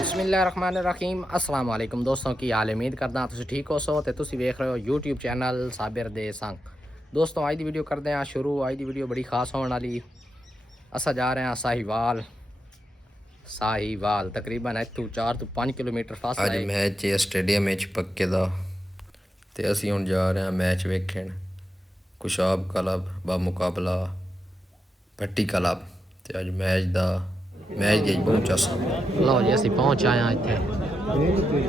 बिस्मिल्लाहिर्रहमानिर्रहीम अस्सलाम वालेकुम दोस्तों की हाल उम्मीद करदा तुसीं ठीक हो सो ते तुसीं वेख रहे हो यूट्यूब चैनल साबिर दे संग। दोस्तों अज दी वीडियो करते हैं शुरू। अज दी वीडियो बड़ी खास होने वाली। असा जा रहे हैं साहिवाल तकरीबन इत्थों 4 तो 5 किलोमीटर फासला है। अज मैच है स्टेडियम पक्के दा ते असीं हुण जा रहे हैं मैच वेखण कुशाब क्लब बा मुकाबला भट्टी क्लब ते अज मैच दी पहुंचा सा। लो जी असीं पहुंच आए हैं इत्थे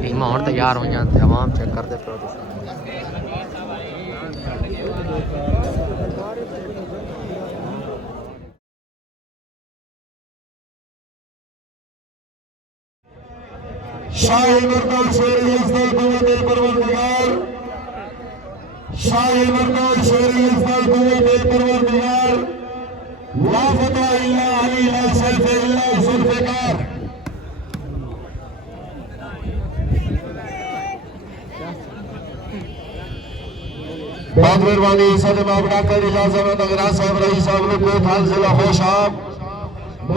टीमां हुण तैयार होईयां ते आवाम चेक करदे पियो शाही मरकज शेरी अफजल कुव्वत परवरदिगार शाही मरकज शेरी अफजल कुव्वत परवरदिगार ला फतह इल्ला अली ला सैफ इल्ला जुल्फिकार। बहुत मेहरबानी सदम आप डॉक्टर इजाजत अगरा साहब रही साहब ने कोट हाल जिला खुशाब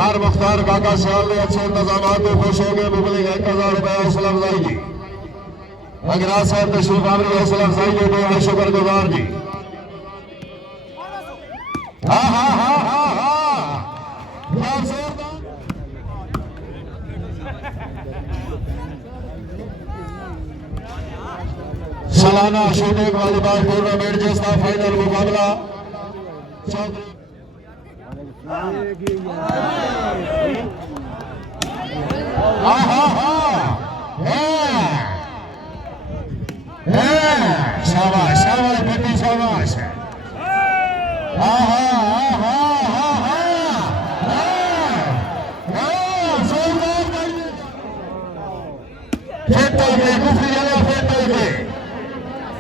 मार मुख्तार काका सियाल ने अच्छे इंतजाम में खुश हो गए। मुबलिक 1000 रुपये हौसला अफजाई जी अगरा साहब तशरीफ आवरी हौसला अफजाई जो है शुक्र गुजार जी। हाँ हाँ हाँ हाँ हाँ सालाना शूटिंग वॉलीबॉल टूर्नामेंट जिसका फाइनल मुकाबला शाबाश शाबाश बेटी शाबाश।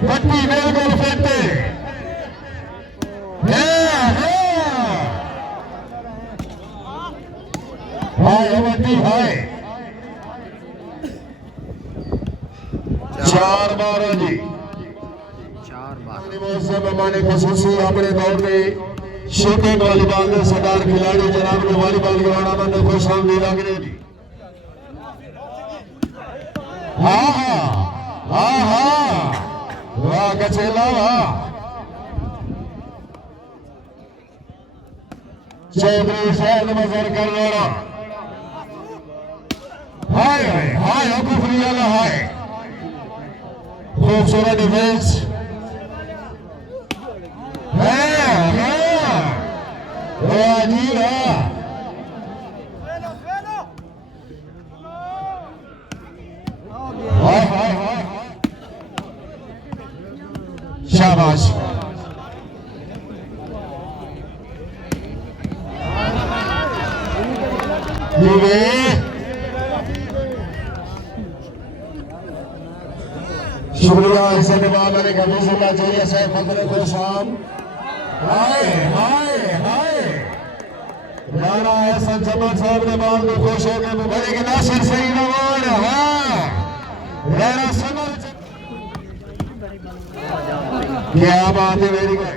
पट्टी बिल्कुल फेंटे भाई 4 बार जी 4 बार मेहमानी खसूसी अपने दौर में शूटिंग वॉलीबॉल में सरदार खिलाड़ी जनाब ने वॉलीबॉल ग्राउंड में खुश आमदी लग रही जी। हाँ हाँ हाँ हाँ वाह कचेला वाह चौधरी शहद मजर कर रहा हाय हाय हाय कुफरी वाला हाय खूबसूरत डिफेंस है जी हाय हाय हाय शाबाश शुक्रिया इसे निभा मैंने गफीजुल्लाह चाहिए साहब फजल को शाम हाय हाय हाय राणा एहसन जमान साहब ने बाल में खुश हो गए मुबारक के नासिर सही नवान हाँ राणा समर क्या बात है मेरी गए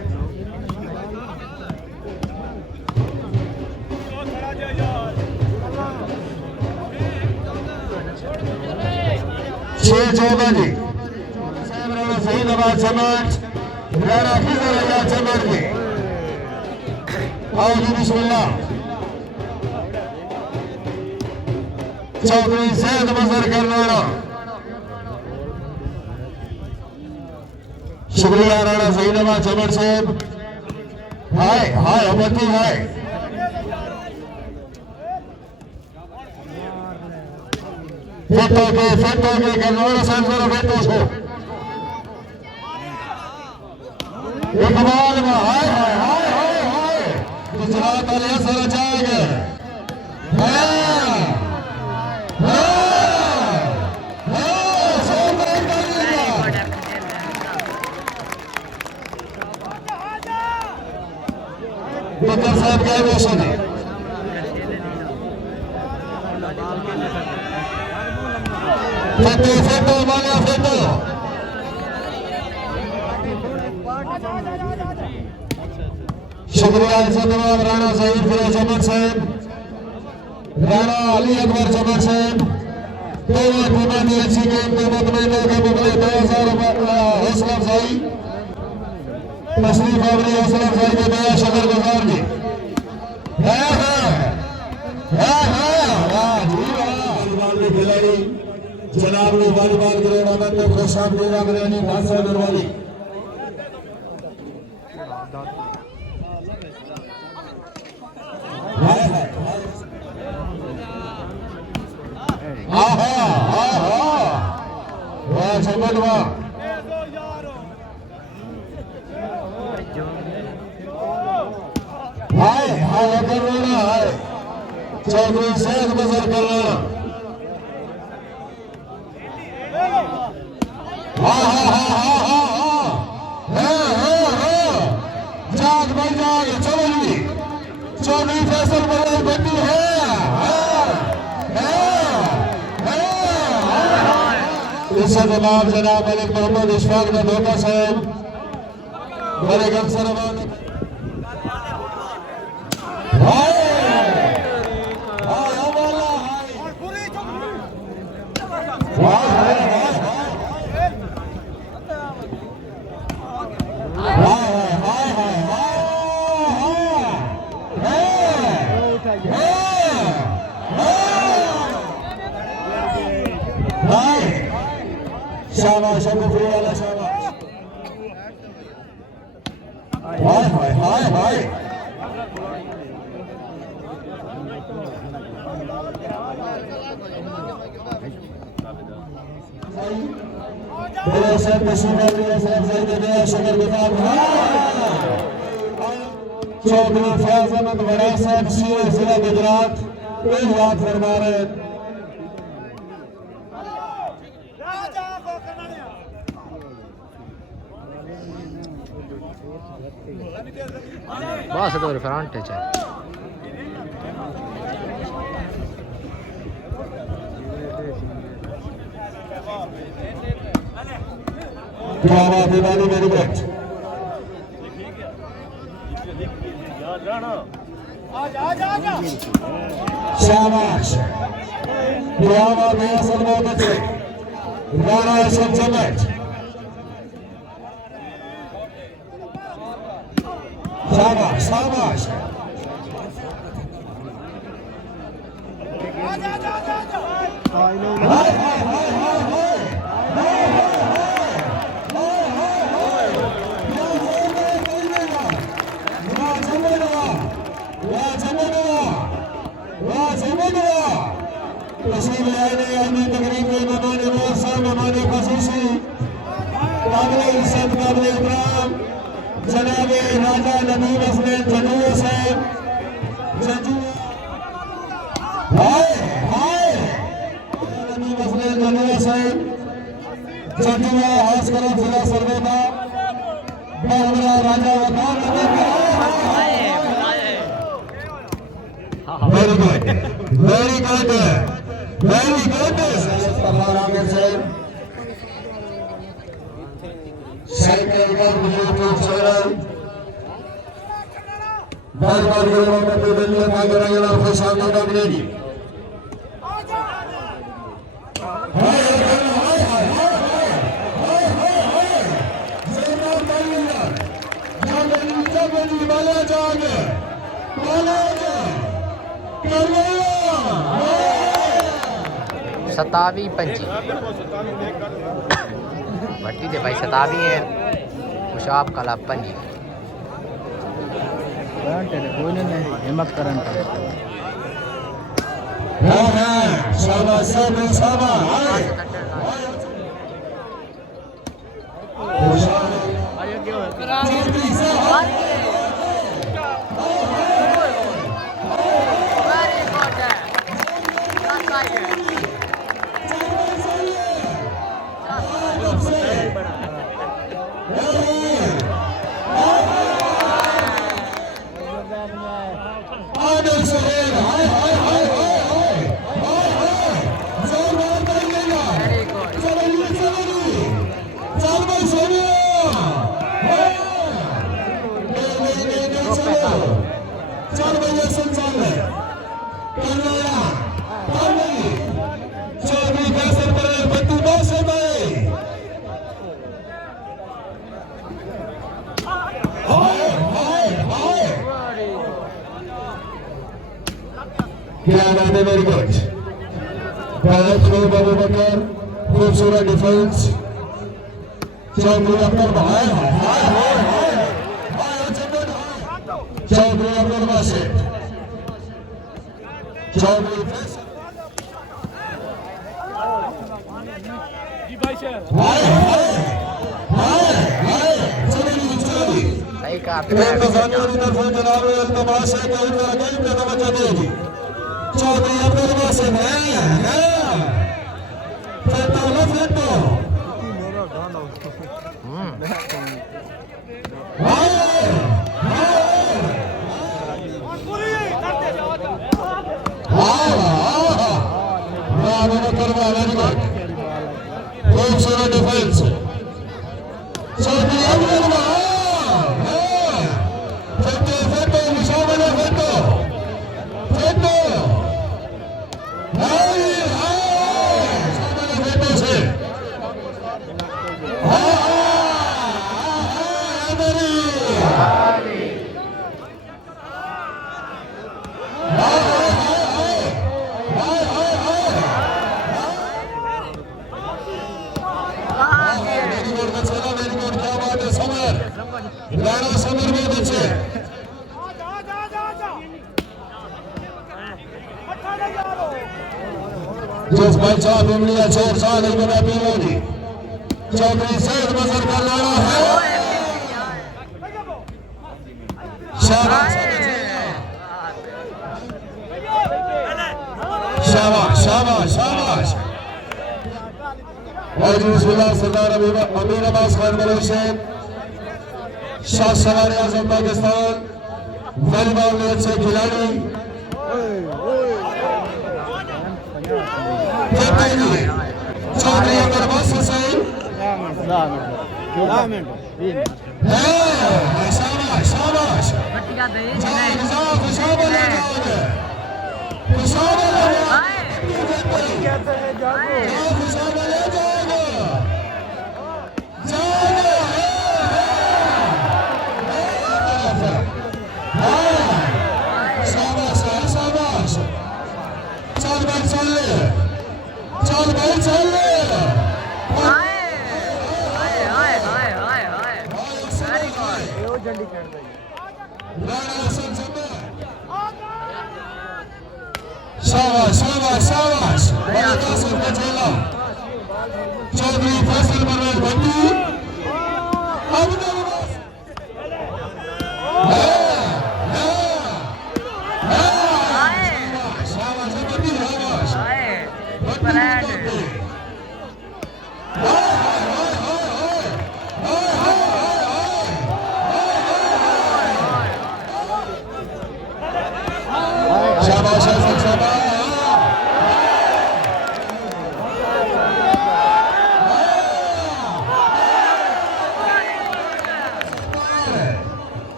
6-14 जी सही नवाज समाज राणा खिजर अल्लाह चमर जी आओ जी बिस्मिल्लाह चौधरी सैयद मजर करनाड़ा शुक्रिया राणा सही नवाज चमर साहब हाय हाय अमती हाय फेटो के करनाड़ा साहब जरा फेटो सो इकबाल में हाय हाय हाय हाय हाय गुजरात वाले असर जाएंगे बकर साहब क्या मोशन है फेटो फेटो मांगा फेटो शुक्रिया धन्यवाद राणा सईद फिरोज अहमद साहब राणा अली अकबर जमर साहब दोनों टीमों ने अच्छी गेम के मुतमईनों के मुकाबले 2000 हौसला अफजाई तशरीफ आवरी हौसला अफजाई के बेहद शुक्रगुजार जी खिलाड़ी जनाब ने वॉलीबॉल टूर्नामेंट में खुशामदीद आमदनी नासिर नरवाली वाह चमन वाह हाय हाय कर रहा है चौधरी शेख बसर कर रहा जाग भाई जाग चौधरी चौधरी फैसल बड़ी बंदी है इससे जनाब जनाब मलिक मोहम्मद इशफाक ने धोखा साहब बड़े गम सरमान शाबाश शुक्रिया वाला शाबाश हाय हाय हाय हाय मेरे साथ तशरीफ लिया साहब से शुक्रगुजार चौधरी फैज अहमद वड़ा साहब सीए जिला गुजरात एक बात फरमा रहे बस तो फ्रंट है क्या बात है दादी मेरी बेट शाबाश क्या बात है असल मोहम्मद राणा अशरफ जमट शाबाश शाबाश तस्वीर आने तकरीब में मेहमान साहब हमारे खसूसी काबिल इज्जत काबिल इकराम जनाब राजा नदीम असलम जजूर साहब हाय हाय नदीम असलम जजूर साहब जजुआ हास करो जिला सरगोदा बाबरा Raja Waqar very good very good very good Aamir साहब साइकिल का यूट्यूब चैनल बार-बार ये लोग अपने दुनिया का करेंगे खुश आमदीद अपनेगी हाय हाय हाय हाय जनाब मलिया या मलिया बनी वाला जागे वाला करो 27 25 भट्टी दे भाई 27 है खुशाब कला 5 करंट है कोई नहीं हिम्मत करंट है हां शाबाश शाबाश शाबाश आयो क्या चल भैया सुन चल करवाया चौधरी फैसल पर बंटू बॉस है भाई हाय हाय हाय क्या बात है वेरी गुड बहुत खूब अबू बकर खूबसूरत डिफेंस चौधरी अब्दुल हाय हाय हाय हाय हाय चौधरी अब्दुल बासित चौधरी हाय हाय हाय हाय चौधरी चौधरी सही कहा इंतजामिया की तरफ से जनाब इल्तमास है कि इनका गेम पे तवज्जो देगी चौधरी अब्दुल बासित है फेंटो लो फेंटो हाय खूबसूरत डिफेंस चौधरी अब्दुल फेंटो फेंटो मुशावल फेंटो फेंटो हाय हाय फेंटो से राणा समर बहुत अच्छे जिस भाई साहब उंगलियां छोड़ सा नहीं बना पीलोगी चौधरी सैयद मजहर का लाड़ा है शाबाश शाबाश शाबाश शाबाश और बिस्मिल्लाह सरदार अमीर अब्बास खान बलोच शाह सवार आजम पाकिस्तान वॉलीबॉल में अच्छे खिलाड़ी चौधरी अब्दुल बासित हुसैन शाबाश शाबाश चल भाई चल शाबाश शाबाश शाबाश चौधरी फैसल परवेज भट्टी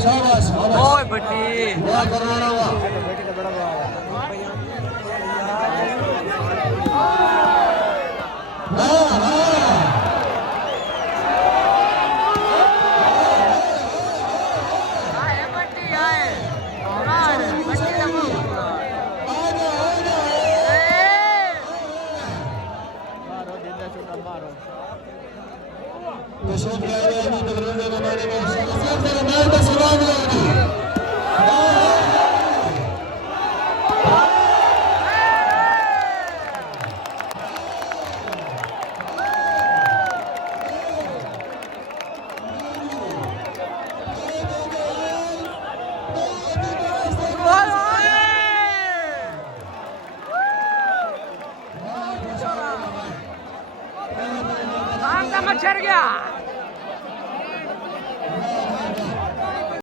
शाबाश ओए बट्टी क्या करवाना हुआ मच्छर गया